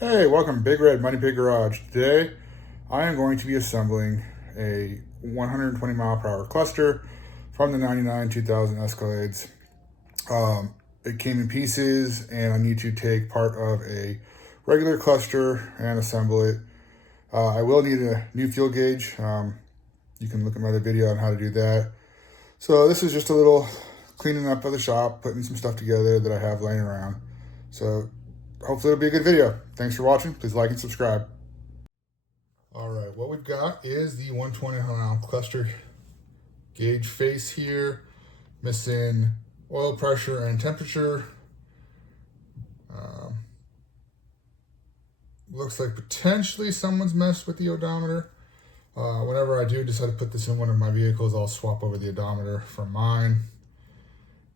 Hey, welcome Big Red Money Pit Garage. Today I am going to be assembling a 120 mile per hour cluster from the 99 2000 Escalades. It came in pieces and I need to take part of a regular cluster and assemble it. I will need a new fuel gauge. You can look at my other video on how to do that. So this is just a little cleaning up of the shop, putting some stuff together that I have laying around. So hopefully it'll be a good video. Thanks for watching. Please like and subscribe. All right, what we've got is the 120 mile cluster gauge face here, missing oil pressure and temperature. Looks like potentially someone's messed with the odometer. Whenever I do decide to put this in one of my vehicles, I'll swap over the odometer from mine.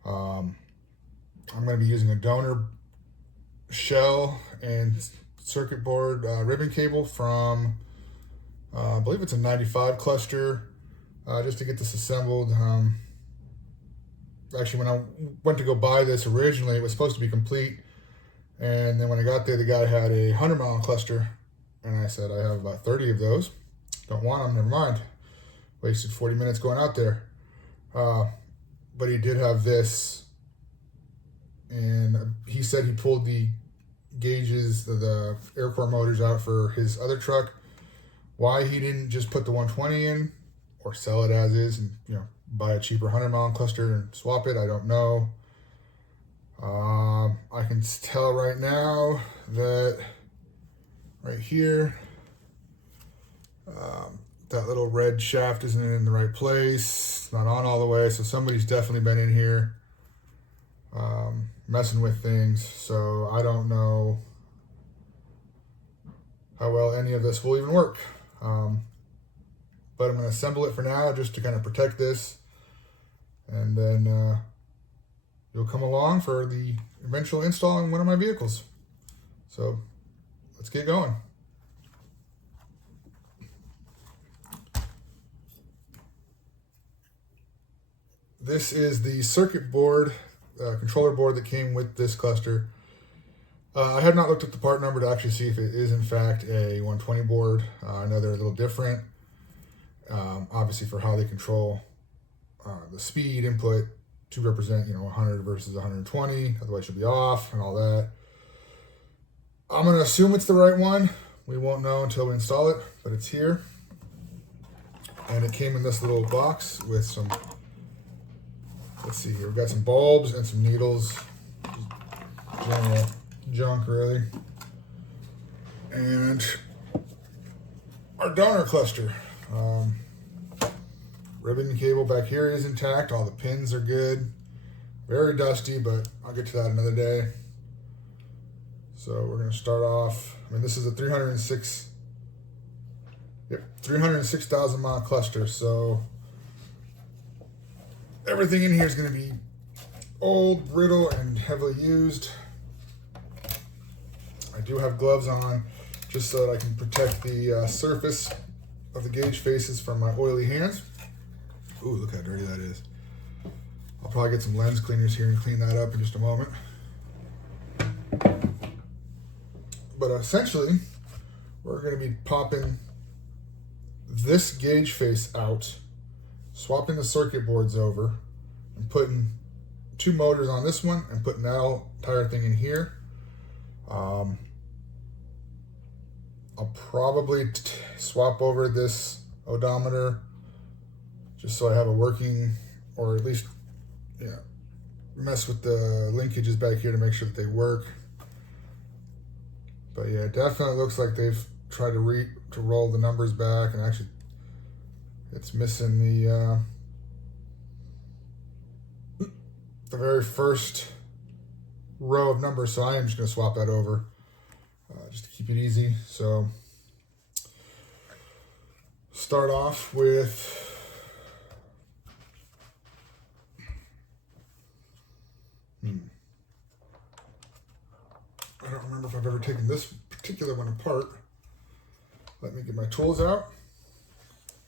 I'm going to be using a donor shell and circuit board ribbon cable from I believe it's a 95 cluster, just to get this assembled. Actually, when I went to go buy this originally, it was supposed to be complete, and then when I got there, the guy had a 100 mile cluster, and I said I have about 30 of those, don't want them, never mind. Wasted 40 minutes going out there. But he did have this, and he said he pulled the gauges, the air core motors out for his other truck. Why he didn't just put the 120 in or sell it as is and, you know, buy a cheaper 100 mile cluster and swap it, I don't know. I can tell right now that right here, that little red shaft isn't in the right place. It's not on all the way, so somebody's definitely been in here messing with things. So I don't know how well any of this will even work. But I'm going to assemble it for now just to kind of protect this, and then you'll come along for the eventual install in one of my vehicles. So let's get going. This is the circuit board, controller board that came with this cluster. I have not looked at the part number to actually see if it is in fact a 120 board. I know they're a little different, obviously, for how they control the speed input to represent, 100 versus 120, otherwise you'll be off and all that. I'm going to assume it's the right one. We won't know until we install it, but it's here. And it came in this little box with some, let's see here, we've got some bulbs and some needles, general junk really, and our donor cluster. Ribbon cable back here is intact, all the pins are good, very dusty, but I'll get to that another day. So we're going to start off, this is a 306,000 mile cluster, so everything in here is going to be old, brittle, and heavily used. I do have gloves on just so that I can protect the surface of the gauge faces from my oily hands. Ooh, look how dirty that is. I'll probably get some lens cleaners here and clean that up in just a moment. But essentially, we're going to be popping this gauge face out, swapping the circuit boards over, and putting two motors on this one and putting that entire thing in here. I'll probably swap over this odometer just so I have a working, or at least, mess with the linkages back here to make sure that they work. But yeah, it definitely looks like they've tried to roll the numbers back, and actually it's missing the very first row of numbers, so I am just going to swap that over just to keep it easy. So start off with I don't remember if I've ever taken this particular one apart. Let me get my tools out,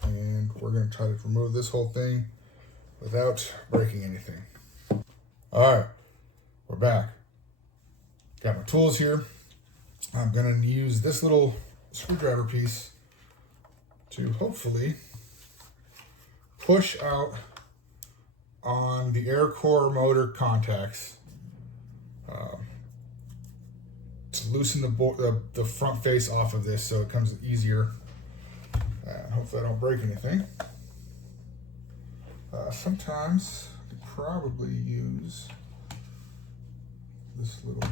and we're going to try to remove this whole thing without breaking anything. All right, we're back. Got my tools here. I'm gonna use this little screwdriver piece to hopefully push out on the air core motor contacts to loosen the front face off of this so it comes easier. And hopefully I don't break anything. Sometimes I could probably use this little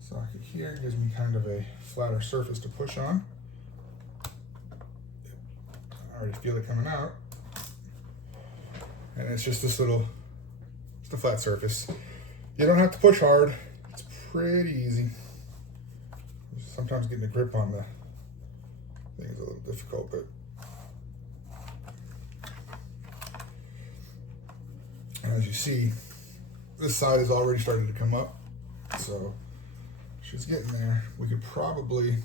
socket here. It gives me kind of a flatter surface to push on. I already feel it coming out. And it's just this little, just a flat surface. You don't have to push hard. It's pretty easy. Sometimes getting a grip on the thing is a little difficult, but as you see, this side is already starting to come up, so she's getting there. We could probably,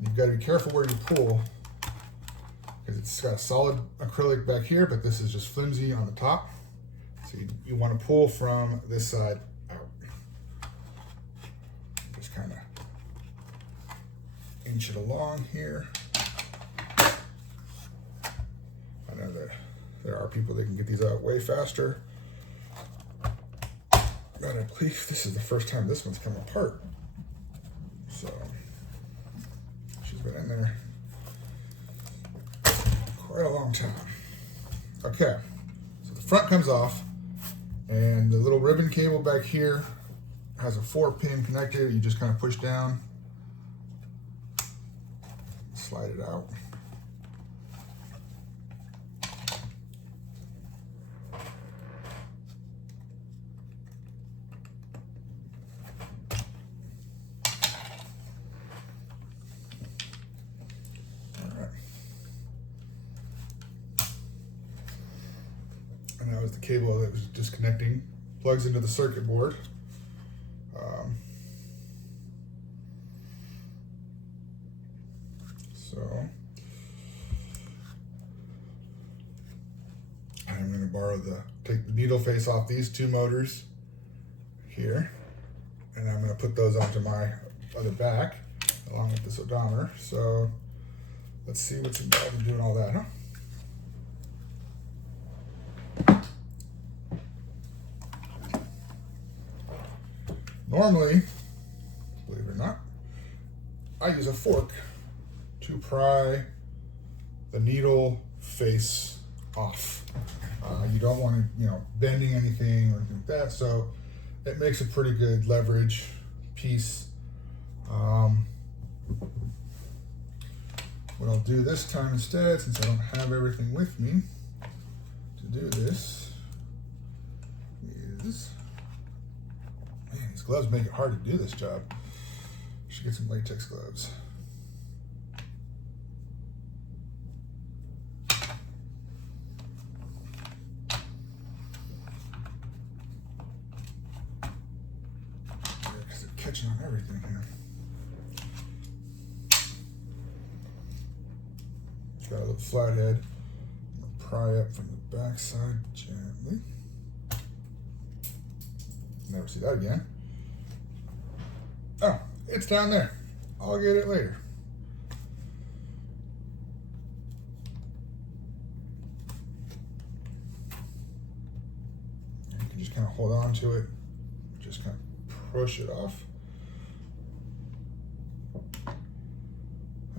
you've got to be careful where you pull, because it's got a solid acrylic back here, but this is just flimsy on the top. So you want to pull from this side out. Just kind of inch it along here. I know that there are people that can get these out way faster, but I believe this is the first time this one's come apart. So she's been in there quite a long time. Okay, so the front comes off, and the little ribbon cable back here has a 4-pin connector. You just kind of push down, slide it out. And that was the cable that was disconnecting. Plugs into the circuit board. So I'm going to take the needle face off these two motors here, and I'm going to put those onto my other back along with this odometer. So let's see what's involved in doing all that, huh? Normally, believe it or not, I use a fork to pry the needle face off. You don't want to, bending anything or anything like that, so it makes a pretty good leverage piece. What I'll do this time instead, since I don't have everything with me to do this, is, man, these gloves make it hard to do this job. I should get some latex gloves. Because they're catching on everything here. Got a little flathead. I'm gonna pry up from the back side gently. Never see that again. Oh, it's down there. I'll get it later. And you can just kind of hold on to it, just kind of push it off.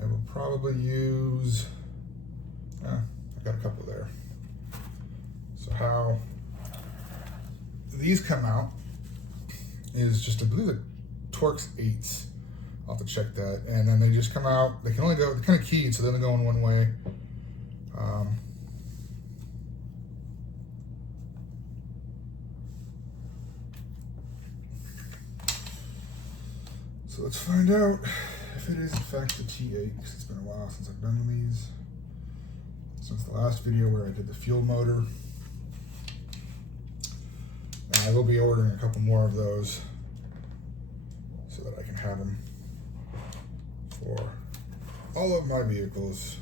I will probably use, I got a couple there. So how these come out is just, I believe the Torx 8s. I'll have to check that. And then they just come out, they can only go, they're kind of keyed, so they only go in one way. So let's find out if it is in fact the T8, because it's been a while since I've done these. Since the last video where I did the fuel motor. And I will be ordering a couple more of those so that I can have them for all of my vehicles.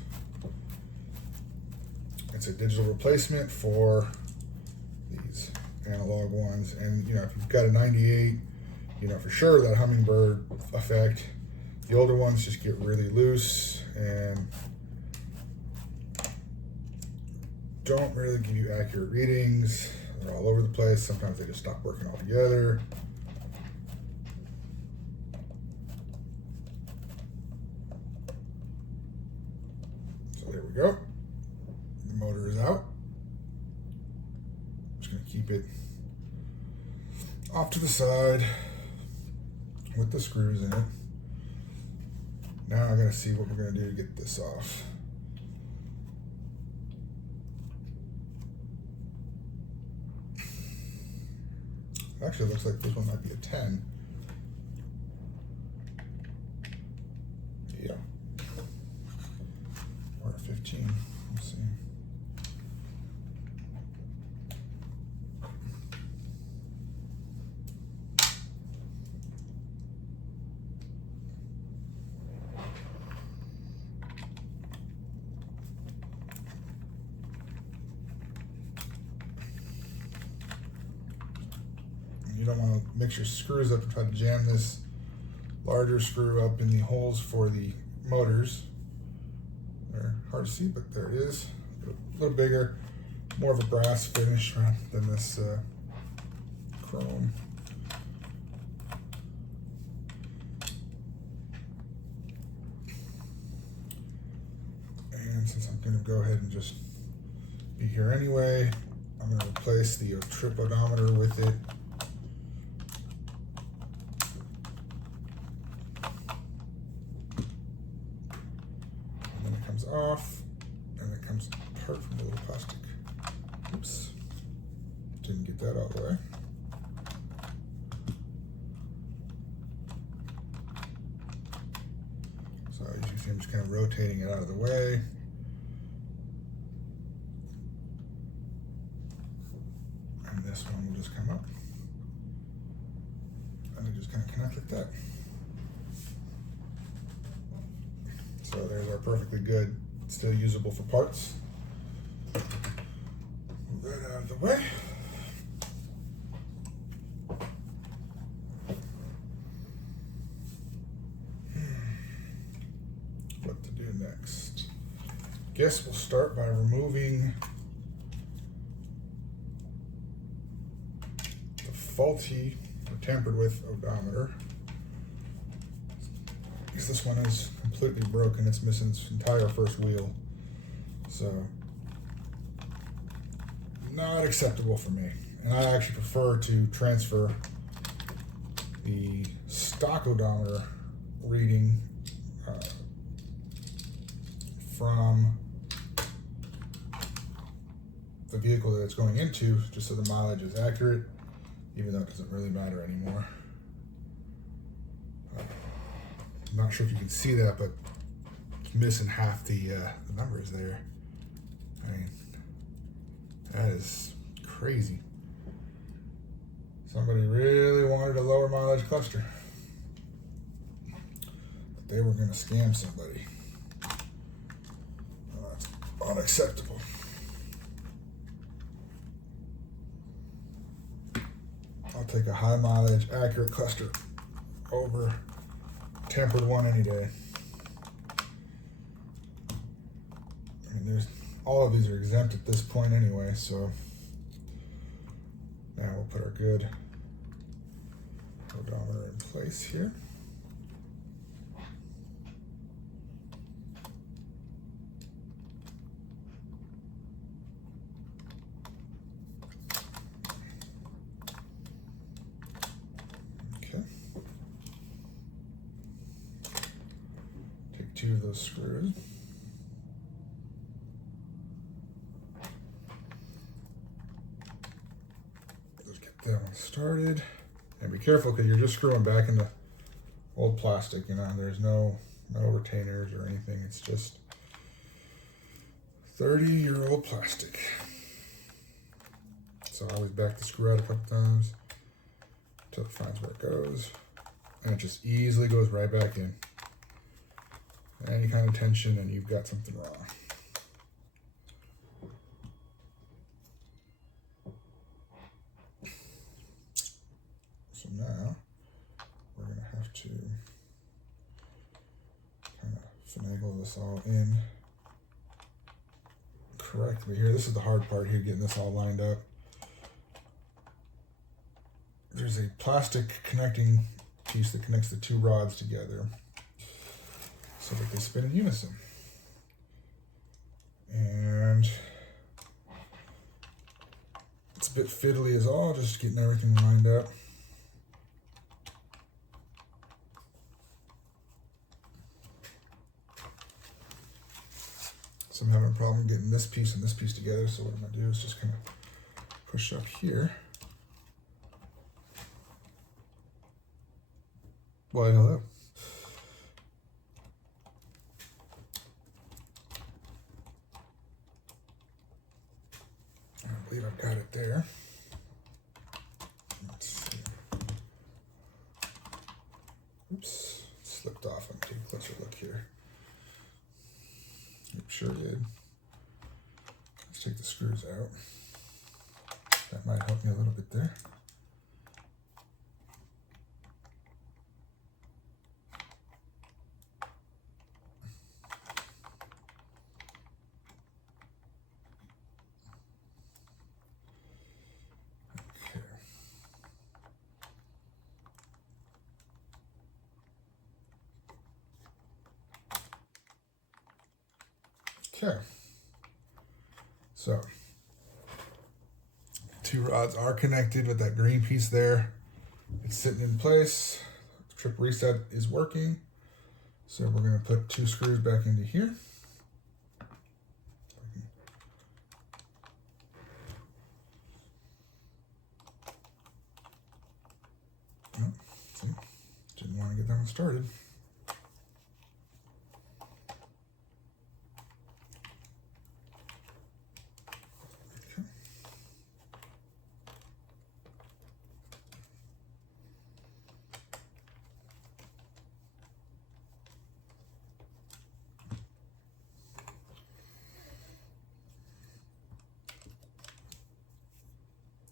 It's a digital replacement for these analog ones. And if you've got a 98 you know for sure that hummingbird effect. The older ones just get really loose and don't really give you accurate readings. They're all over the place. Sometimes they just stop working altogether. So there we go. The motor is out. Just gonna keep it off to the side with the screws in it. Now I'm gonna see what we're gonna do to get this off. Actually, it looks like this one might be a 10. Yeah. Or a 15. Let's see. You don't want to mix your screws up and try to jam this larger screw up in the holes for the motors. They're hard to see, but there it is. A little bigger, more of a brass finish than this chrome. And since I'm going to go ahead and just be here anyway, I'm going to replace the trip odometer with it. Off, and it comes apart from the little plastic. Oops, didn't get that out of the way. So as you can see, I'm just kind of rotating it out of the way. And this one will just come up. And it just kind of connects like that. So there's our perfectly good, still usable for parts. Move that out of the way. What to do next? Guess we'll start by removing the faulty or tampered with odometer. Because this one is completely broken. It's missing its entire first wheel. So, not acceptable for me. And I actually prefer to transfer the stock odometer reading from the vehicle that it's going into, just so the mileage is accurate, even though it doesn't really matter anymore. I'm not sure if you can see that, but it's missing half the numbers there. I mean, that is crazy. Somebody really wanted a lower mileage cluster. But they were going to scam somebody. Well, that's unacceptable. I'll take a high mileage, accurate cluster over tampered one any day. I mean, all of these are exempt at this point anyway, so now we'll put our good odometer in place here. Two of those screws. Let's get that one started. And be careful because you're just screwing back into old plastic, you know, there's no retainers or anything. It's just 30-year-old plastic. So I always back the screw out a couple times until it finds where it goes. And it just easily goes right back in. Any kind of tension and you've got something wrong. So now finagle this all in correctly here. This is the hard part here, getting this all lined up. There's a plastic connecting piece that connects the two rods together so that they spin in unison. And it's a bit fiddly as all, just getting everything lined up. So I'm having a problem getting this piece and this piece together, so what I'm going to do is just kind of push up here. Why, hello. I believe I've got it there. Let's see. Oops, it slipped off. I'm taking a closer look here. It sure did. Let's take the screws out. That might help me a little bit there. Okay, so two rods are connected with that green piece there. It's sitting in place. The trip reset is working. So we're going to put two screws back into here. Oh, see, didn't want to get that one started.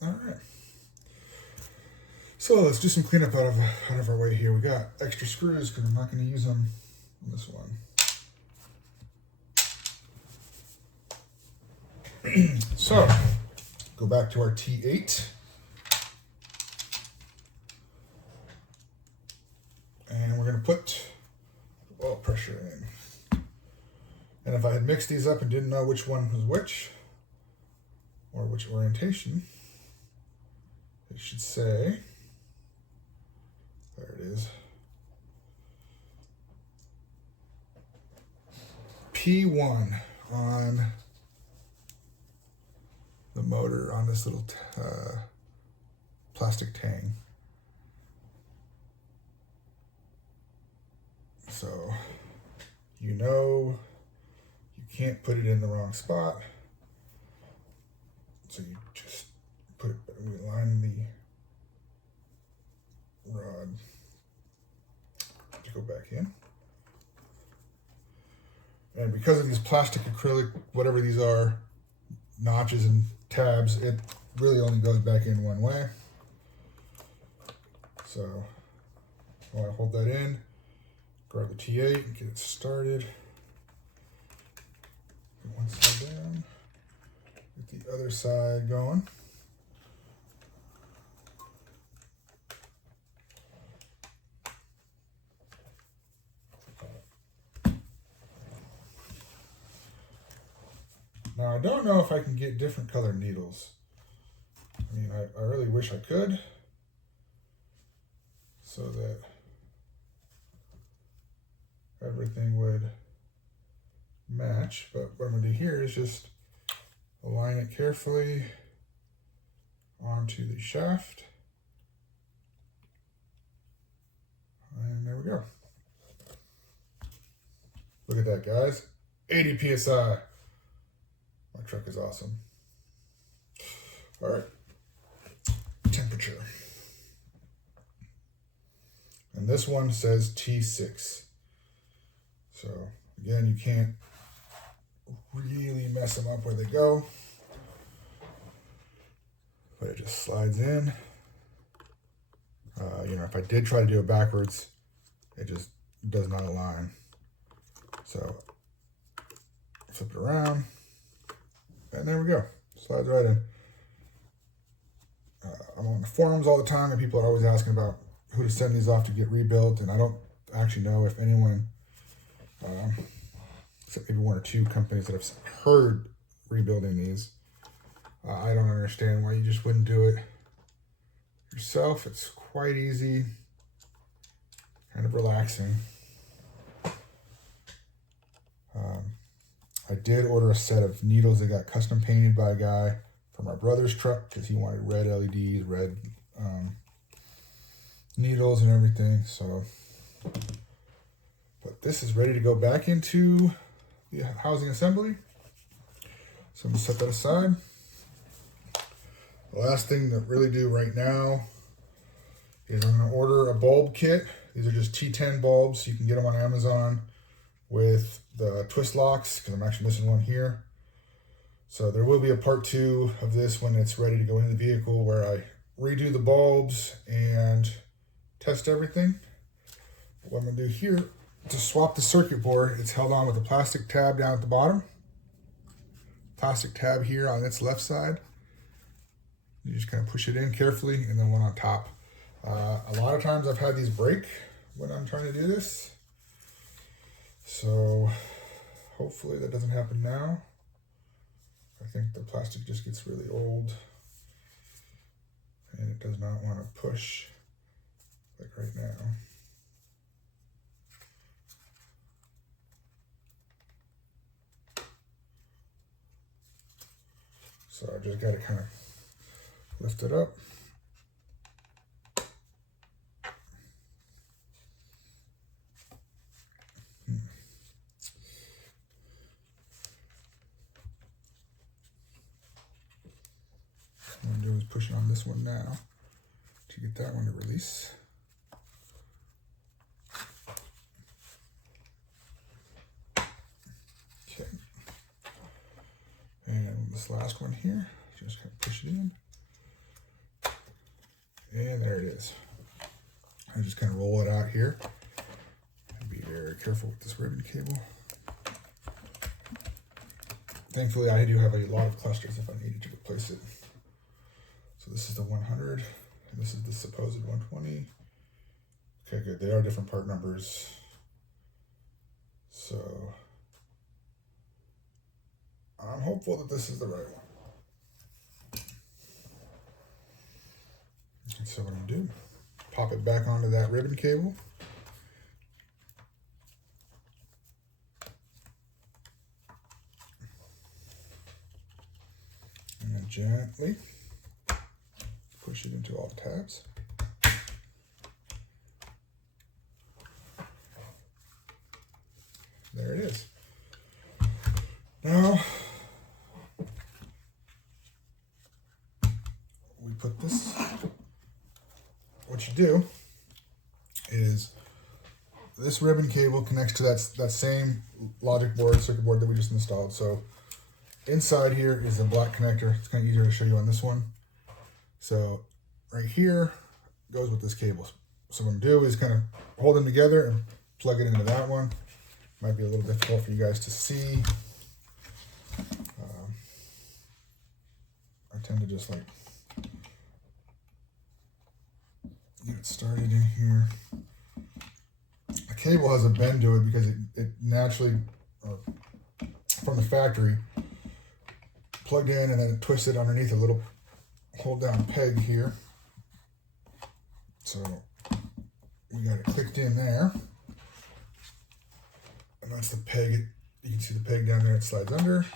All right. So let's do some cleanup out of our way here. We got extra screws because I'm not going to use them on this one. So go back to our T8. And we're going to put oil pressure in. And if I had mixed these up and didn't know which one was which, or which orientation, it should say, there it is, P1 on the motor on this little plastic tang. So you know you can't put it in the wrong spot. So you just put it, we line the rod to go back in. And because of these plastic, acrylic, whatever these are, notches and tabs, it really only goes back in one way. So while I hold that in, grab the T8 and get it started. Get one side down, get the other side going. Now, I don't know if I can get different colored needles. I mean, I really wish I could, so that everything would match. But what I'm going to do here is just align it carefully onto the shaft. And there we go. Look at that, guys. 80 PSI. My truck is awesome. All right, temperature. And this one says T6. So again, you can't really mess them up where they go, but it just slides in. You know, if I did try to do it backwards, it just does not align. So flip it around, and there we go. Slides right in. I'm on the forums all the time, and people are always asking about who to send these off to get rebuilt, and I don't actually know if anyone, except maybe one or two companies that have heard rebuilding these. I don't understand why you just wouldn't do it yourself. It's quite easy, kind of relaxing. I did order a set of needles that got custom painted by a guy for my brother's truck because he wanted red LEDs, red needles and everything. So, but this is ready to go back into the housing assembly. So I'm gonna set that aside. The last thing to really do right now is I'm gonna order a bulb kit. These are just T10 bulbs. You can get them on Amazon with the twist locks, because I'm actually missing one here. So there will be a part 2 of this when it's ready to go into the vehicle, where I redo the bulbs and test everything. What I'm gonna do here, to swap the circuit board, it's held on with a plastic tab down at the bottom. Plastic tab here on its left side. You just kind of push it in carefully, and then one on top. A lot of times I've had these break when I'm trying to do this. So hopefully that doesn't happen now. I think the plastic just gets really old and it does not want to push like right now. So I just got to kind of lift it up. What I'm doing is pushing on this one now to get that one to release. Okay. And this last one here, just kind of push it in. And there it is. I just kind of roll it out here. And be very careful with this ribbon cable. Thankfully, I do have a lot of clusters if I needed to replace it. So this is the 100, and this is the supposed 120. Okay, good. They are different part numbers. So I'm hopeful that this is the right one. And so what I'm gonna do, pop it back onto that ribbon cable. And then gently push it into all the tabs. There it is. Now, we put this, what you do is this ribbon cable connects to that same logic board, circuit board that we just installed. So inside here is a black connector. It's kind of easier to show you on this one. So right here goes with this cable. So what I'm gonna do is kind of hold them together and plug it into that one. Might be a little difficult for you guys to see. I tend to just like get it started in here. The cable has a bend to it because it naturally, from the factory, plugged in and then it twisted underneath a little hold down peg here. So we got it clicked in there. And that's the peg. You can see the peg down there. It slides under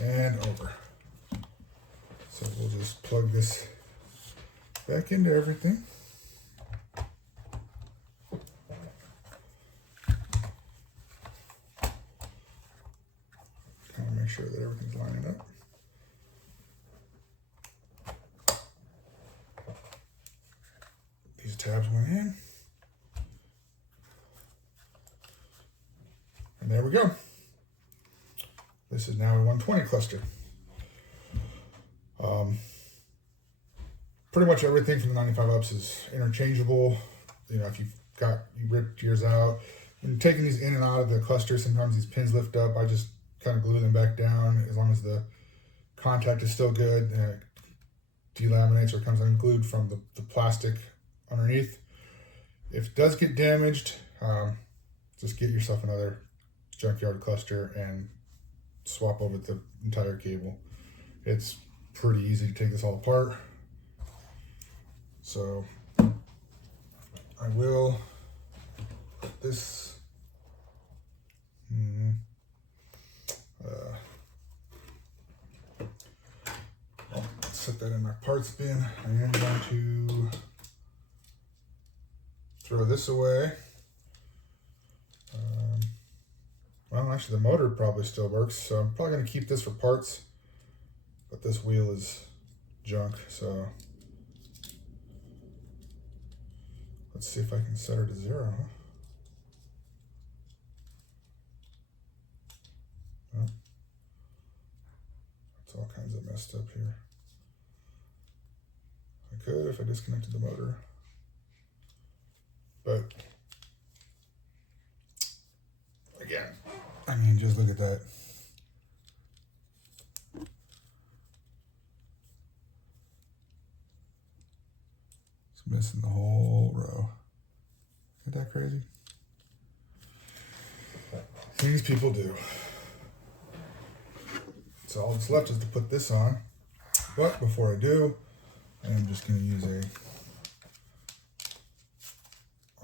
and over. So we'll just plug this back into everything. Kind of make sure that everything's lining up. These tabs went in. And there we go. This is now a 120 cluster. Pretty much everything from the 95 ups is interchangeable. You know, if you ripped yours out, when taking these in and out of the cluster, sometimes these pins lift up. I just kind of glue them back down as long as the contact is still good. And it delaminates or comes unglued from the plastic underneath. If it does get damaged, just get yourself another junkyard cluster and swap over the entire cable. It's pretty easy to take this all apart. So I will put this I'll set that in my parts bin. I am going to throw this away. Well, actually the motor probably still works, so I'm probably going to keep this for parts, but this wheel is junk, so let's see if I can set her to 0. Oh, it's all kinds of messed up here. I could if I disconnected the motor, but again, I mean, just look at that. It's missing the whole row. Isn't that crazy? Things people do. So all that's left is to put this on. But before I do, I'm just going to use a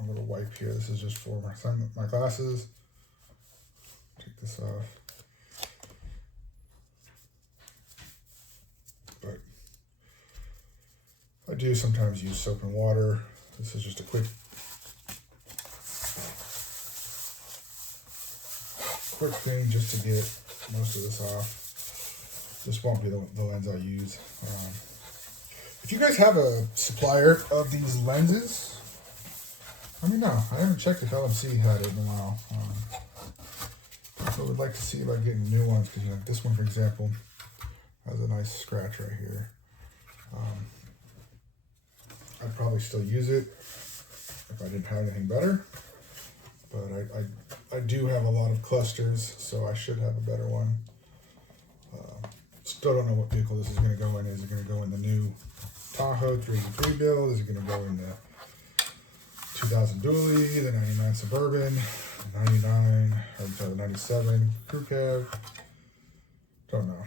little wipe here. This is just for my glasses. Take this off. But I do sometimes use soap and water. This is just a quick thing just to get most of this off. This won't be the lens I use. If you guys have a supplier of these lenses, let me know. I haven't checked if LMC had it in a while. So I would like to see about getting new ones, because like this one, for example, has a nice scratch right here. I'd probably still use it if I didn't have anything better, but I do have a lot of clusters, so I should have a better one. Still don't know what vehicle this is going to go in. Is it going to go in the new Tahoe 383 build? Is it going to go in the 2000 dually, the 99 Suburban, the 99, or the 97 crew cab? Don't know.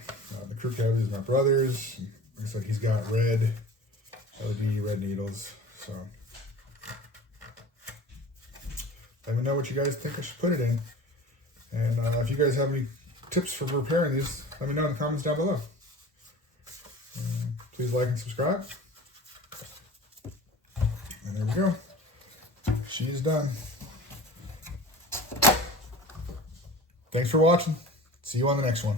The crew cab is my brother's. Like I said, he's got red LED, red needles. So let me know what you guys think I should put it in. And if you guys have any tips for repairing these, let me know in the comments down below. Please like and subscribe. And there we go. She is done. Thanks for watching. See you on the next one.